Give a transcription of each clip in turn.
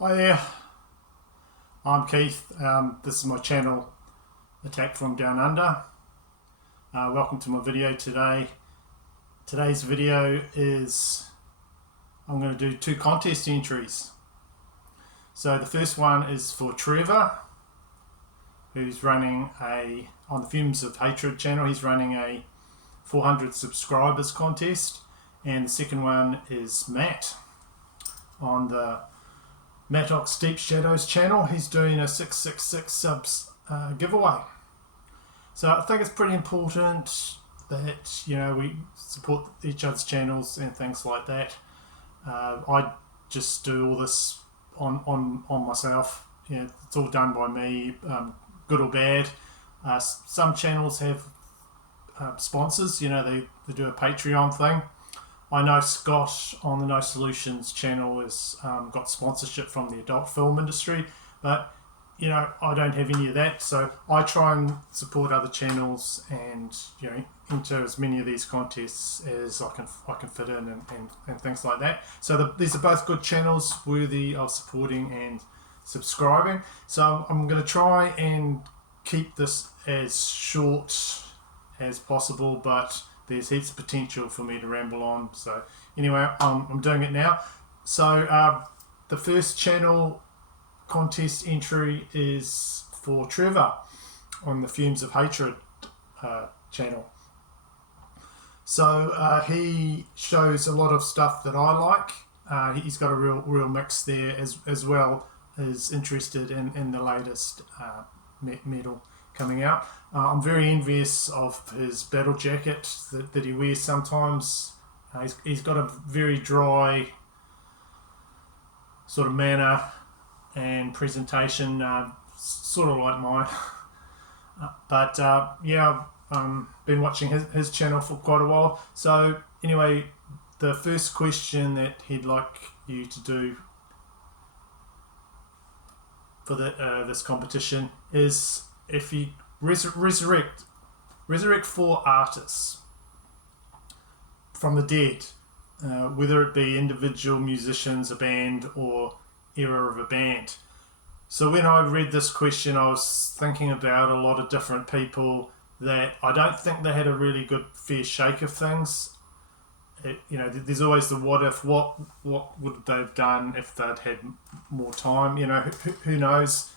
Hi there, I'm Keith. This is my channel, Attack from Down Under. Welcome to my video today. Today's video is I'm going to do two contest entries. So the first one is for Trevor, who's running on the Fumes of Hatred channel. He's running a 400 subscribers contest, and the second one is Matt on the Mattock's Deep Shadows channel. He's doing a 666 subs giveaway. So I think it's pretty important that we support each other's channels and things like that. I just do all this on myself. It's all done by me, good or bad. Some channels have sponsors. They do a Patreon thing. I know Scott on the No Solutions channel has got sponsorship from the adult film industry, but I don't have any of that, so I try and support other channels and enter as many of these contests as I can fit in and things like that. So these are both good channels worthy of supporting and subscribing. So I'm going to try and keep this as short as possible, but there's heaps of potential for me to ramble on. So anyway, I'm doing it now. So the first channel contest entry is for Trevor on the Fumes of Hatred channel. So he shows a lot of stuff that I like. He's got a real mix there, as well as interested in the latest metal coming out. I'm very envious of his battle jacket that he wears sometimes. He's got a very dry sort of manner and presentation, sort of like mine. Yeah, I've been watching his channel for quite a while. So anyway, the first question that he'd like you to do for this competition is if you resurrect 4 artists from the dead, whether it be individual musicians, a band, or era of a band. So when I read this question, I was thinking about a lot of different people that I don't think they had a really good fair shake of things. There's always the what if, what would they have done if they'd had more time. Who knows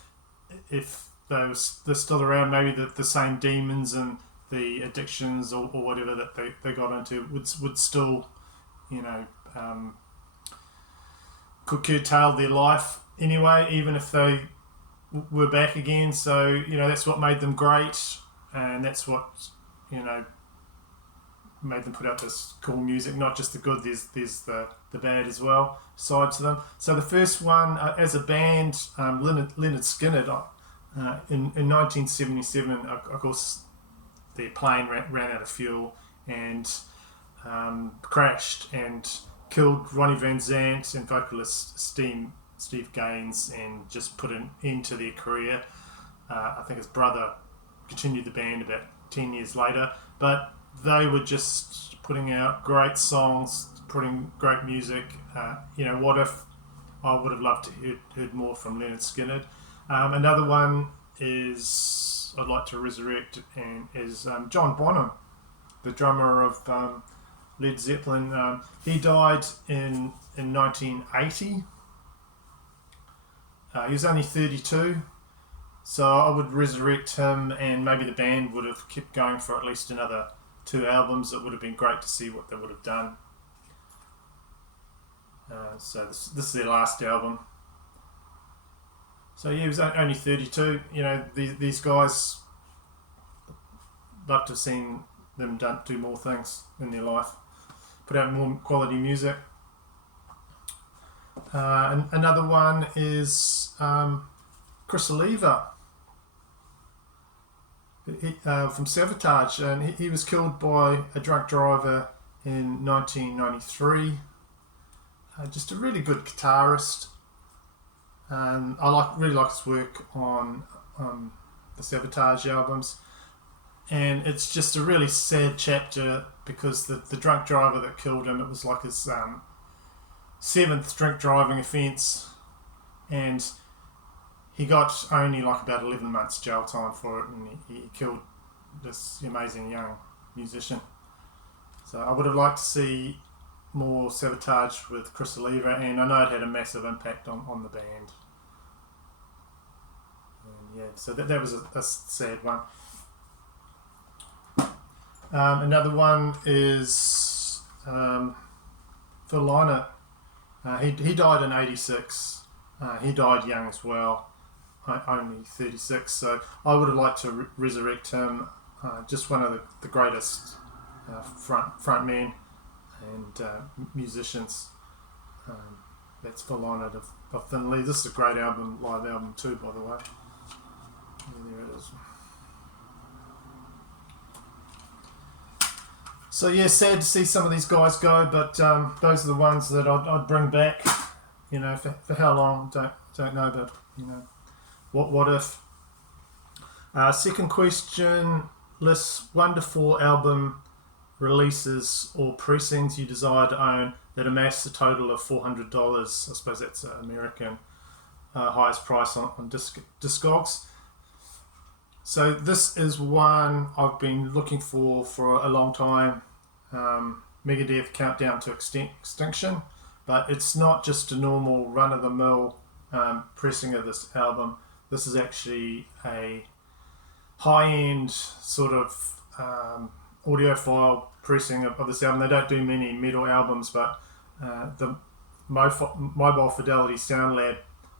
if they're still around. Maybe the same demons and the addictions or whatever that they got into would still could curtail their life anyway, even if they were back again. So that's what made them great, and that's what made them put out this cool music. Not just the good, there's the bad as well side to them. So the first one, as a band, Lynyrd Skynyrd, in 1977, of course their plane ran out of fuel and crashed and killed Ronnie Van Zant and vocalist Steve Gaines, and just put an end to their career. I think his brother continued the band about 10 years later, but they were just putting out great songs, putting great music. What if I would have loved to heard more from Lynyrd Skynyrd. Another one is I'd like to resurrect and is John Bonham, the drummer of Led Zeppelin. He died in 1980. He was only 32, so I would resurrect him, and maybe the band would have kept going for at least another 2 albums. It would have been great to see what they would have done. So this is their last album. So yeah, he was only 32. These guys, love to have seen them do more things in their life, put out more quality music. And another one is Chris Oliva from Sabotage, and he was killed by a drunk driver in 1993. Just a really good guitarist. I really like his work on the Sabotage albums, and it's just a really sad chapter because the drunk driver that killed him, it was like his 7th drink driving offence, and he got only like about 11 months jail time for it, and he killed this amazing young musician. So I would have liked to see more sabotage with Chris Oliva, and I know it had a massive impact on the band. And yeah, so that was a sad one. Another one is Phil Lynott. He died in '86. He died young as well, only 36. So I would have liked to resurrect him. Just one of the greatest front men and musicians. That's Phil Lynott of Thin Lizzy. This is a great album, live album too, by the way. And there it is. So yeah, sad to see some of these guys go, but those are the ones that I'd bring back. You know, for how long, don't know, but you know, what if? Second question: list 1 to 4 album releases or pressings you desire to own that amass a total of $400. I suppose that's American highest price on Discogs. So this is one I've been looking for a long time. Megadeth Countdown to Extinction, but it's not just a normal run-of-the-mill pressing of this album. This is actually a high-end sort of audiophile pressing of this album. They don't do many metal albums, but the Mobile Fidelity Sound Lab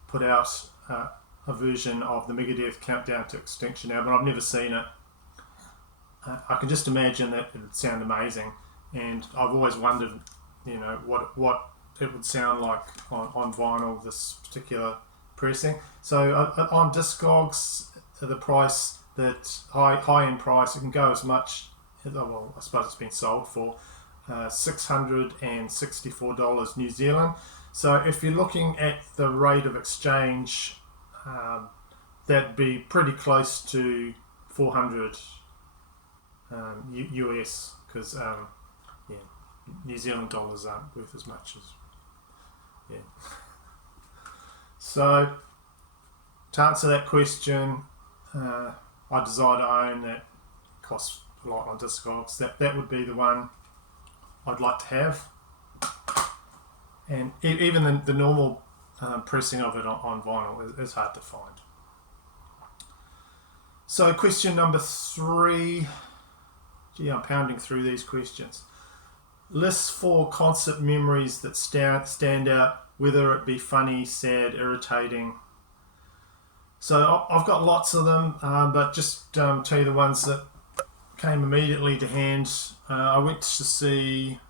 put out a version of the Megadeth Countdown to Extinction album. I've never seen it. I can just imagine that it would sound amazing, and I've always wondered, you know, what it would sound like on vinyl, this particular pressing. So on Discogs, the price, that high-end price, it can go as much, well, I suppose it's been sold for $664 New Zealand. So if you're looking at the rate of exchange, that'd be pretty close to 400 US, because New Zealand dollars aren't worth as much as So to answer that question, I desire to own that costs a lot on Discogs. That would be the one I'd like to have, and even the normal pressing of it on vinyl is hard to find. So question number 3. Gee, I'm pounding through these questions. List 4 concert memories that stand out, whether it be funny, sad, irritating. So I've got lots of them, but just tell you the ones that came immediately to hand. I went to see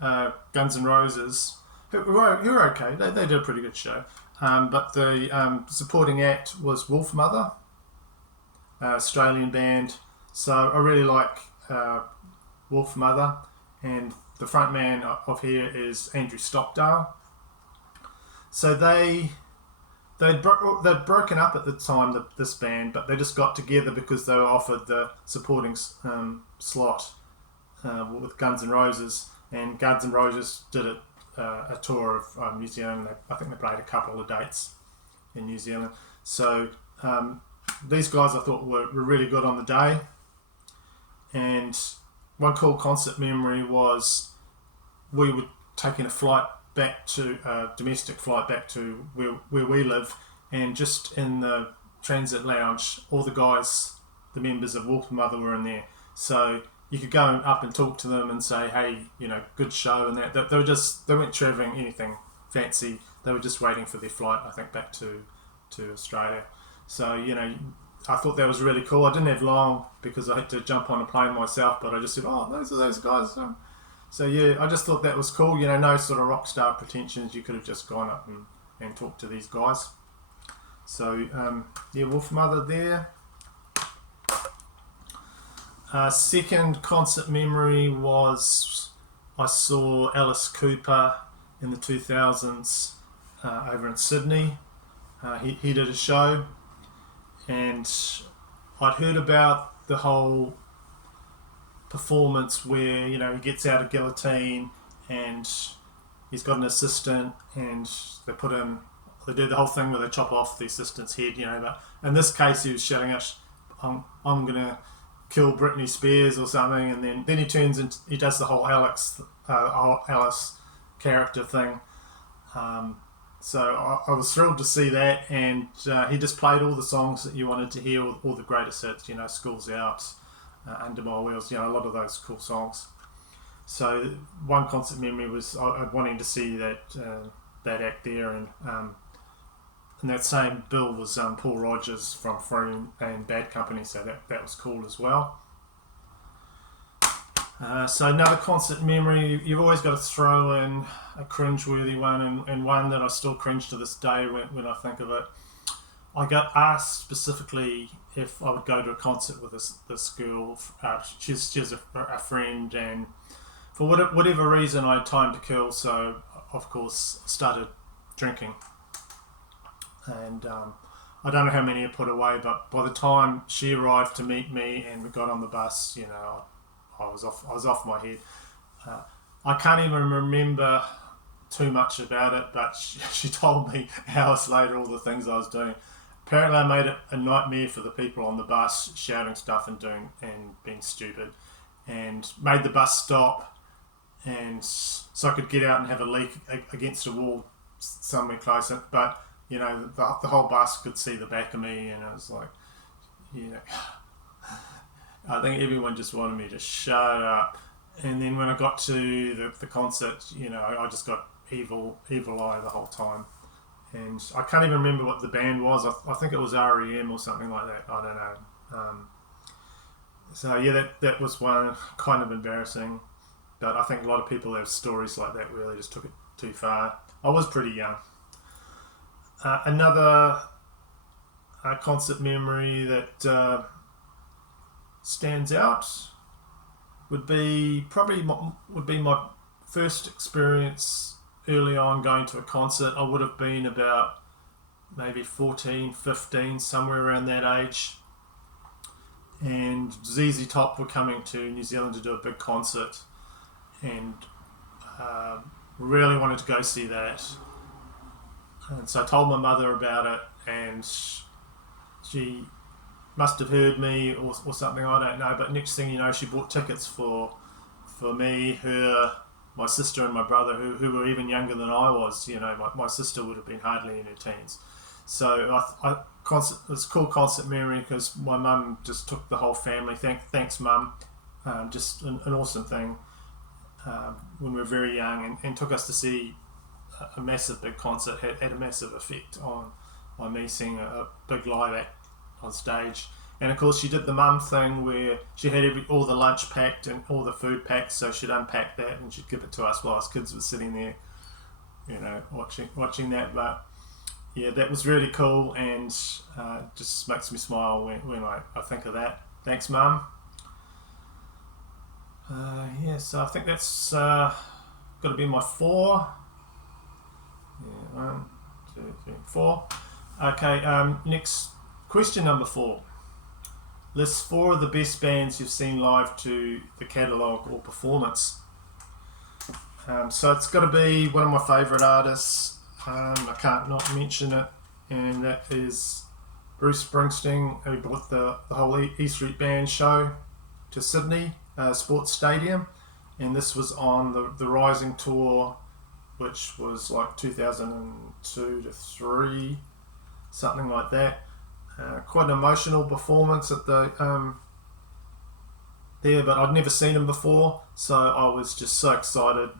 Guns N' Roses, who were okay. They did a pretty good show. But the supporting act was Wolfmother, Australian band. So I really like Wolfmother, and the front man of here is Andrew Stockdale. So they'd broken up at the time, this band, but they just got together because they were offered the supporting slot with Guns N' Roses, and Guns N' Roses did a tour of New Zealand. I think they played a couple of dates in New Zealand. So these guys I thought were really good on the day. And one cool concert memory was we were taking a flight back to domestic flight back to where we live, and just in the transit lounge, all the guys, the members of Wolfmother, were in there. So you could go up and talk to them and say, hey, you know, good show, and that they weren't travelling anything fancy. They were just waiting for their flight, I think, back to Australia. So, you know, I thought that was really cool. I didn't have long because I had to jump on a plane myself, but I just said, oh, those are those guys. So yeah, I just thought that was cool. You know, no sort of rock star pretensions. You could have just gone up and talked to these guys. So yeah, Wolfmother there. Second concert memory was I saw Alice Cooper in the 2000s over in Sydney. He did a show, and I'd heard about the whole performance where, you know, he gets out of guillotine and he's got an assistant, and they put in they do the whole thing where they chop off the assistant's head, but in this case he was shouting out, I'm gonna kill Britney Spears or something, and then he turns into, he does the whole Alice character thing. So I was thrilled to see that, and he just played all the songs that you wanted to hear, all the greatest hits, School's Out, Under My Wheels, a lot of those cool songs. So one concert memory was wanting to see that act there, and in that same bill was Paul Rodgers from Free and Bad Company, so that was cool as well. So another concert memory, you've always got to throw in a cringe-worthy one, and one that I still cringe to this day when I think of it. I got asked specifically if I would go to a concert with this girl. She's a friend, and for whatever reason I had time to kill, so of course started drinking. And I don't know how many I put away, but by the time she arrived to meet me and we got on the bus, I was off my head. I can't even remember too much about it, but she told me hours later all the things I was doing. Apparently I made it a nightmare for the people on the bus, shouting stuff and being stupid, and made the bus stop, and so I could get out and have a leak against a wall somewhere closer. But the whole bus could see the back of me, and it was like, I think everyone just wanted me to shut up. And then when I got to the concert, I just got evil eye the whole time. And I can't even remember what the band was. I think it was REM or something like that. I don't know. So yeah, that was one kind of embarrassing. But I think a lot of people have stories like that where they just took it too far. I was pretty young. Another concert memory that stands out would be my first experience early on going to a concert. I would have been about maybe 14, 15, somewhere around that age. And ZZ Top were coming to New Zealand to do a big concert, and really wanted to go see that. And so I told my mother about it, and she must have heard me or something, I don't know. But next thing you know, she bought tickets for me, her, my sister and my brother, who were even younger than I was. My sister would have been hardly in her teens. So it was a cool concert memory because my mum just took the whole family. Thanks Mum. Just an awesome thing when we were very young, and took us to see a massive big concert. Had a massive effect on me seeing a big live act on stage. And of course she did the mum thing where she had all the lunch packed and all the food packed, so she'd unpack that and she'd give it to us while us kids were sitting there, watching that. But yeah, that was really cool, and just makes me smile when I think of that. Thanks Mum. So I think that's got to be my 4. Yeah, 1, 2, 3, 4. Okay, next question, number 4. List 4 of the best bands you've seen live to the catalogue or performance. So it's got to be one of my favourite artists. I can't not mention it, and that is Bruce Springsteen, who brought the whole E Street Band show to Sydney Sports Stadium, and this was on the Rising Tour, which was like 2002 to 3, something like that. Quite an emotional performance at the there, but I'd never seen him before, so I was just so excited,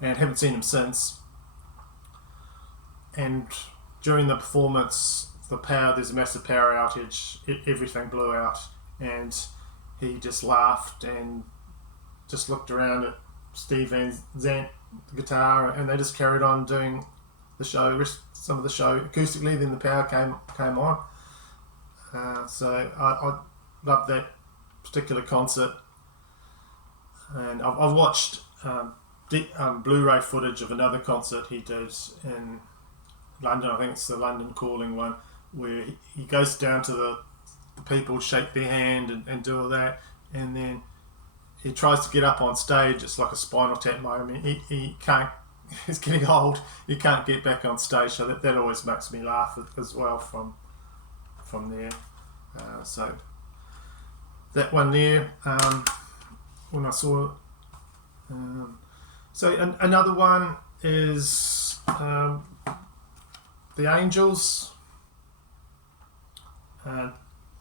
and haven't seen him since. And during the performance, there's a massive power outage, everything blew out, and he just laughed and just looked around at Steve Van Zandt, the guitar, and they just carried on doing the show, some of the show acoustically. Then the power came on. So I loved that particular concert, and I've watched Blu-ray footage of another concert he did in London. I think it's the London Calling one, where he goes down to the people, shake their hand and do all that, and then he tries to get up on stage. It's like a Spinal Tap moment. He can't he's getting old, you can't get back on stage, so that always makes me laugh as well from there. So that one there, when I saw it. So another one is the Angels.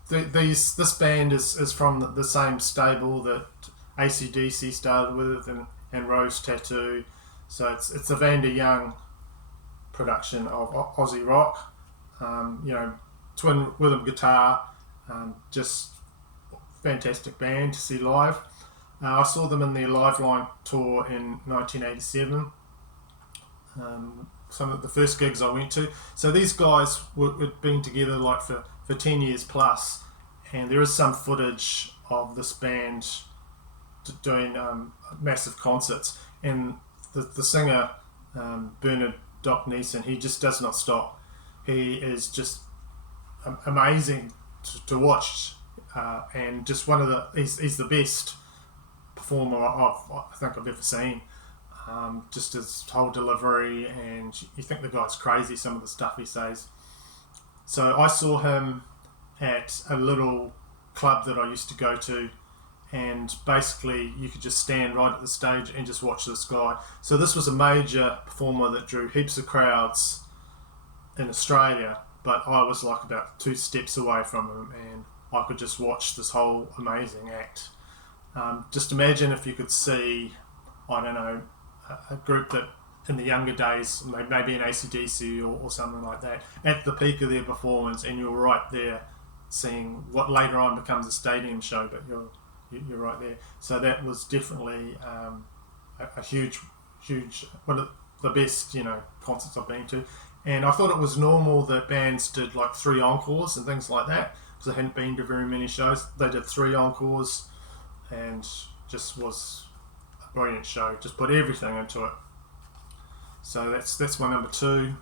This band is from the same stable that AC/DC started with, and Rose Tattoo. So it's a Vanda Young production of Aussie rock. Twin rhythm guitar, just fantastic band to see live. I saw them in their Liveline tour in 1987. Some of the first gigs I went to. So these guys had been together like for 10 years plus, and there is some footage of this band doing massive concerts, and the singer Bernard Doc Neeson, he just does not stop. He is just amazing to watch, and just he's the best performer I think I've ever seen. Just his whole delivery, and you think the guy's crazy, some of the stuff he says. So I saw him at a little club that I used to go to, and basically you could just stand right at the stage and just watch this guy. So this was a major performer that drew heaps of crowds in Australia, but I was like about 2 steps away from him, and I could just watch this whole amazing act. Just imagine if you could see, I don't know, a group that in the younger days, maybe an AC/DC or something like that, at the peak of their performance, and you're right there seeing what later on becomes a stadium show, but you're right there. So that was definitely a huge, one of the best concerts I've been to. And I thought it was normal that bands did like 3 encores and things like that, because I hadn't been to very many shows. They did 3 encores, and just was a brilliant show. Just put everything into it. So that's my number 2.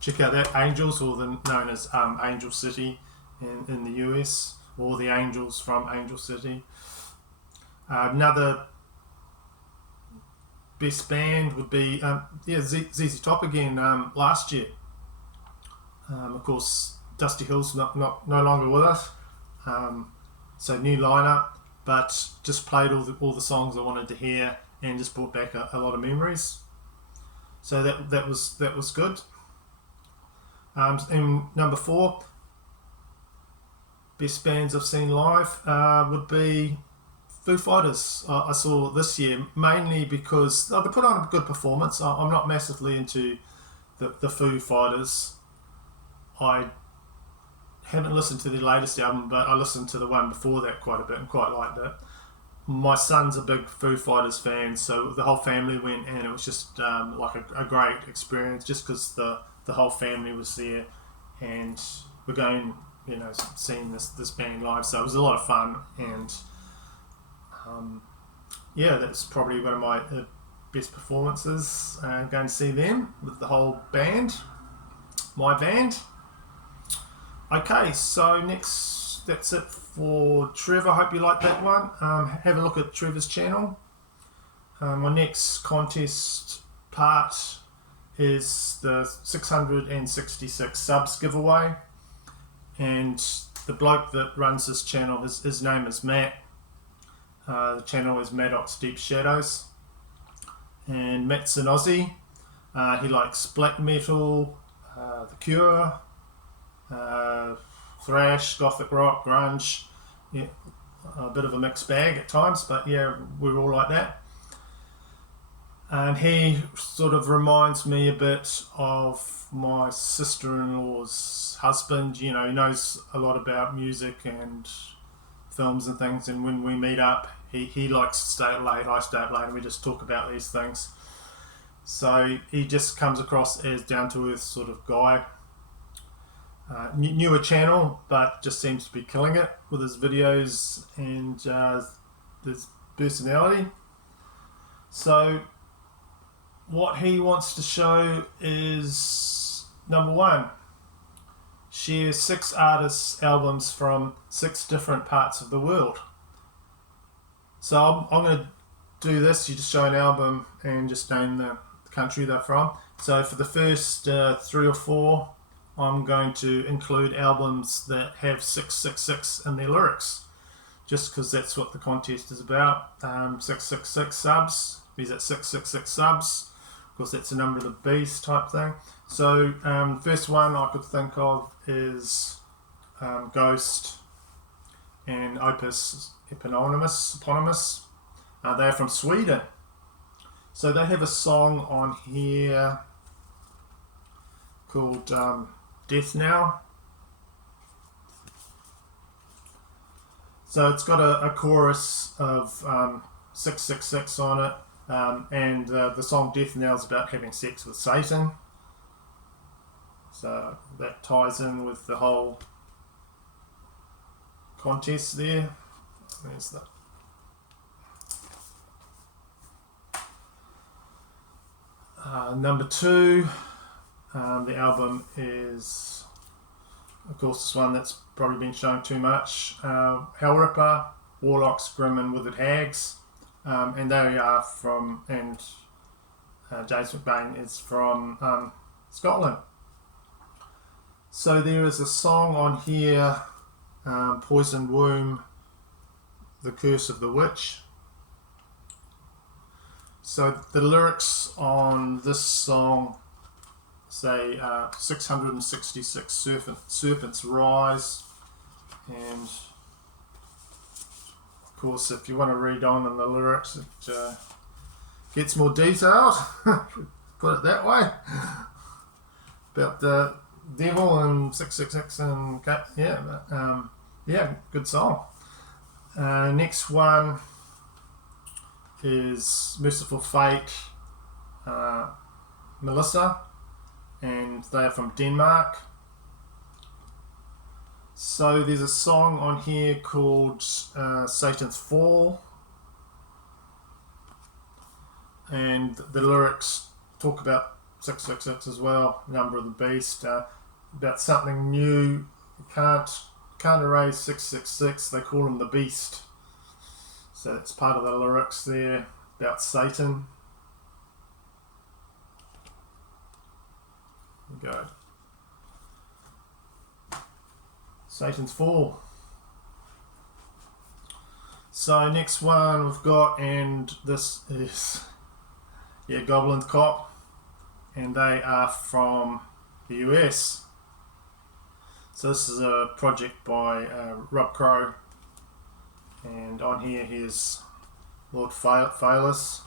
Check out that Angels, or known as Angel City in the US, or the Angels from Angel City. Another best band would be ZZ Top again. Last year, of course, Dusty Hill's no longer with us, so new lineup, but just played all the songs I wanted to hear, and just brought back a lot of memories. So that was good. And number 4, best bands I've seen live would be Foo Fighters. I saw this year mainly because they put on a good performance. I'm not massively into the Foo Fighters. I haven't listened to their latest album, but I listened to the one before that quite a bit and quite liked it. My son's a big Foo Fighters fan, so the whole family went, and it was just like a great experience, just because the whole family was there, and we're going, seeing this band live, so it was a lot of fun. And that's probably one of my best performances, going to see them with the whole band, my band. Okay, so next, that's it for Trevor. I hope you liked that one. Have a look at Trevor's channel. My next contest part is the 666 subs giveaway, and the bloke that runs this channel, his name is Matt. The channel is Maddox Deep Shadows, and Matt's an Aussie. He likes black metal, The Cure, thrash, gothic rock, grunge, a bit of a mixed bag at times, but we're all like that. And he sort of reminds me a bit of my sister-in-law's husband. He knows a lot about music and films and things, and when we meet up, he likes to stay up late, I stay up late, and we just talk about these things. So he just comes across as down-to-earth sort of guy. Newer channel, but just seems to be killing it with his videos and his personality. So what he wants to show is, number 1, share 6 artists' albums from 6 different parts of the world. So I'm going to do this. You just show an album and just name the country they're from. So for the first 3 or 4, I'm going to include albums that have 666 in their lyrics, just because that's what the contest is about. 666 subs. These at 666 subs. Of course, that's the number of the beast type thing. So first one I could think of is Ghost and Opus Eponymous. They're from Sweden. So they have a song on here called Death Now. So it's got a chorus of 666 on it, and the song Death Now is about having sex with Satan. So that ties in with the whole contest there. There's the number 2. The album is, of course, this one that's probably been shown too much. Hellripper, Warlocks, Grim and Withered Hags, and they are from, and James McBain is from Scotland. So there is a song on here, Poisoned Womb, The Curse of the Witch. So the lyrics on this song say 666 serpents rise, and of course if you want to read on in the lyrics it gets more detailed, put it that way, about the devil and 666 and yeah, good song. Next one is Merciful Fate, Melissa, and they are from Denmark. So there's a song on here called Satan's Fall, and the lyrics talk about 666 as well, number of the beast, about something new. You can't erase 666, they call him the beast. So that's part of the lyrics there about Satan. There we go. Satan's Fall. So next one we've got, and this is Goblin Cop, and they are from the US. So this is a project by Rob Crow, and on here here's Lord Phalus.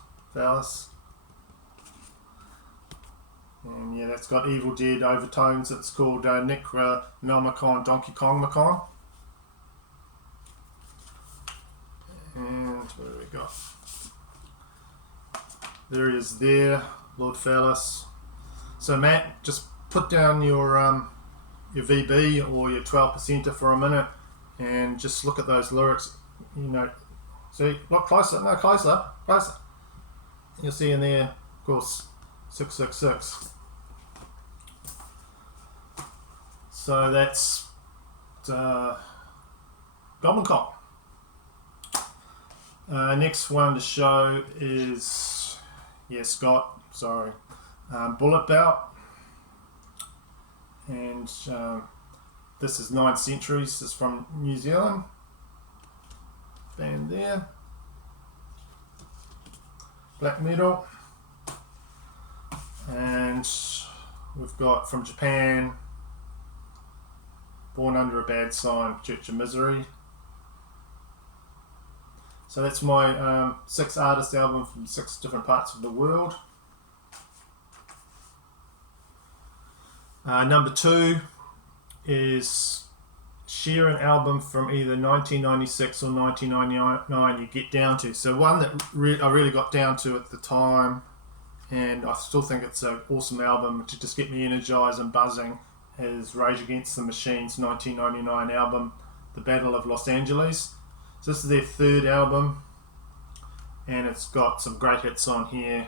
And yeah, that's got Evil Dead overtones. It's called Necronomicon Donkey Kong Macon. And what do we got? There he is there, Lord Phallus. So Matt, just put down your VB or your 12%er for a minute and just look at those lyrics. You know, see, look closer, no, closer. You'll see in there, of course, 666. So that's Goblin Cop. Next one to show is Bullet Belt, and this is 9 Centuries. This is from New Zealand. Band there. Black metal. And we've got from Japan, Born Under a Bad Sign, Church of Misery. So that's my 6 artist album from 6 different parts of the world. Number 2 is share an album from either 1996 or 1999 you get down to. So one that I really got down to at the time, and I still think it's an awesome album to just get me energized and buzzing, is Rage Against the Machine's 1999 album, The Battle of Los Angeles. So this is their 3rd album, and it's got some great hits on here.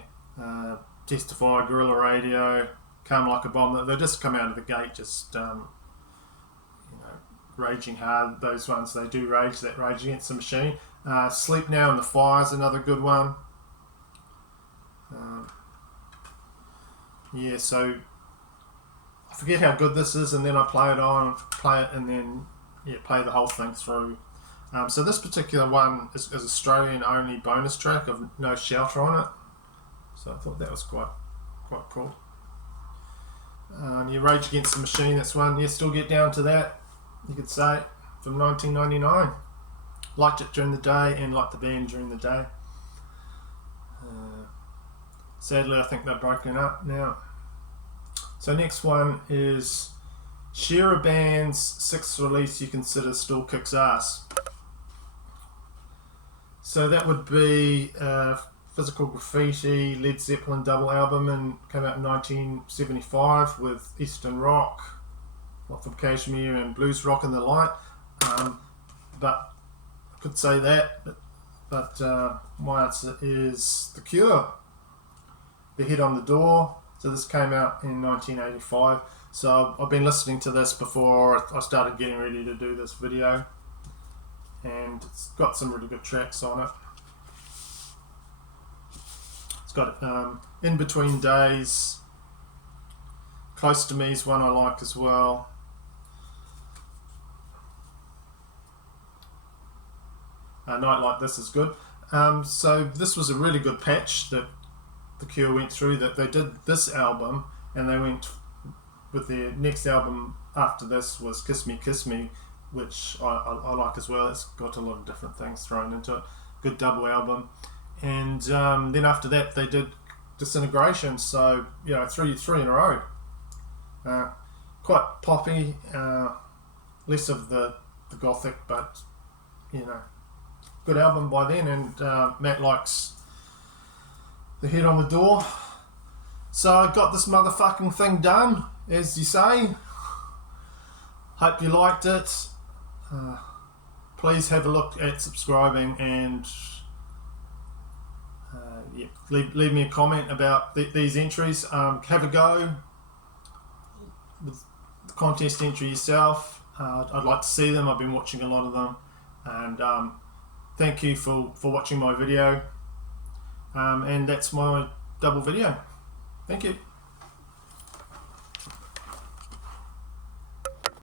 Testify, Guerrilla Radio, Come Like a Bomb. They just come out of the gate just raging hard. Those ones, they do rage, that Rage Against the Machine. Sleep Now in the Fire's another good one. yeah, so I forget how good this is, and then I play it, and then play the whole thing through. So this particular one is Australian only bonus track of No Shelter on it. So I thought that was quite cool. Rage Against the Machine, that's one. Yeah, still get down to that, you could say, from 1999. Liked it during the day and liked the band during the day. Sadly, I think they're broken up now. So next one is Shearer Band's sixth release you consider still kicks ass. So that would be Physical Graffiti, Led Zeppelin double album, and came out in 1975 with Eastern Rock, Lot from Kashmir, and Blues Rock and the Light. But I could say that, but my answer is The Cure, The Head on the Door. So this came out in 1985. So I've been listening to this before I started getting ready to do this video, and it's got some really good tracks on it. It's got In Between Days, Close to Me is one I like as well. A Night Like This is good. So this was a really good patch that The Cure went through, that they did this album, and they went with their next album after this was Kiss Me, Kiss Me, which I like as well. It's got a lot of different things thrown into it. Good double album. And then after that they did Disintegration, so three in a row. Quite poppy, less of the gothic, but good album by then. And Matt likes The Head on the Door. So I got this motherfucking thing done, as you say. Hope you liked it. Please have a look at subscribing, and leave me a comment about these entries. Have a go with the contest entry yourself. I'd like to see them. I've been watching a lot of them, and thank you for watching my video. And that's my double video. Thank you.